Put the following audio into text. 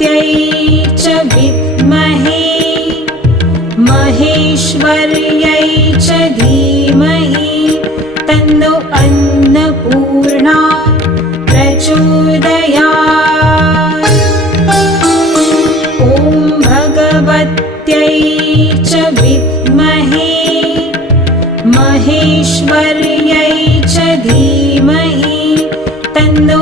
च विद्महे महेश्वर्यै च धीमहि तन्नो अन्नपूर्णा प्रचोदयात्। ॐ भगवत्यै च विद्महे महेश्वर्यै च धीमहि तन्नो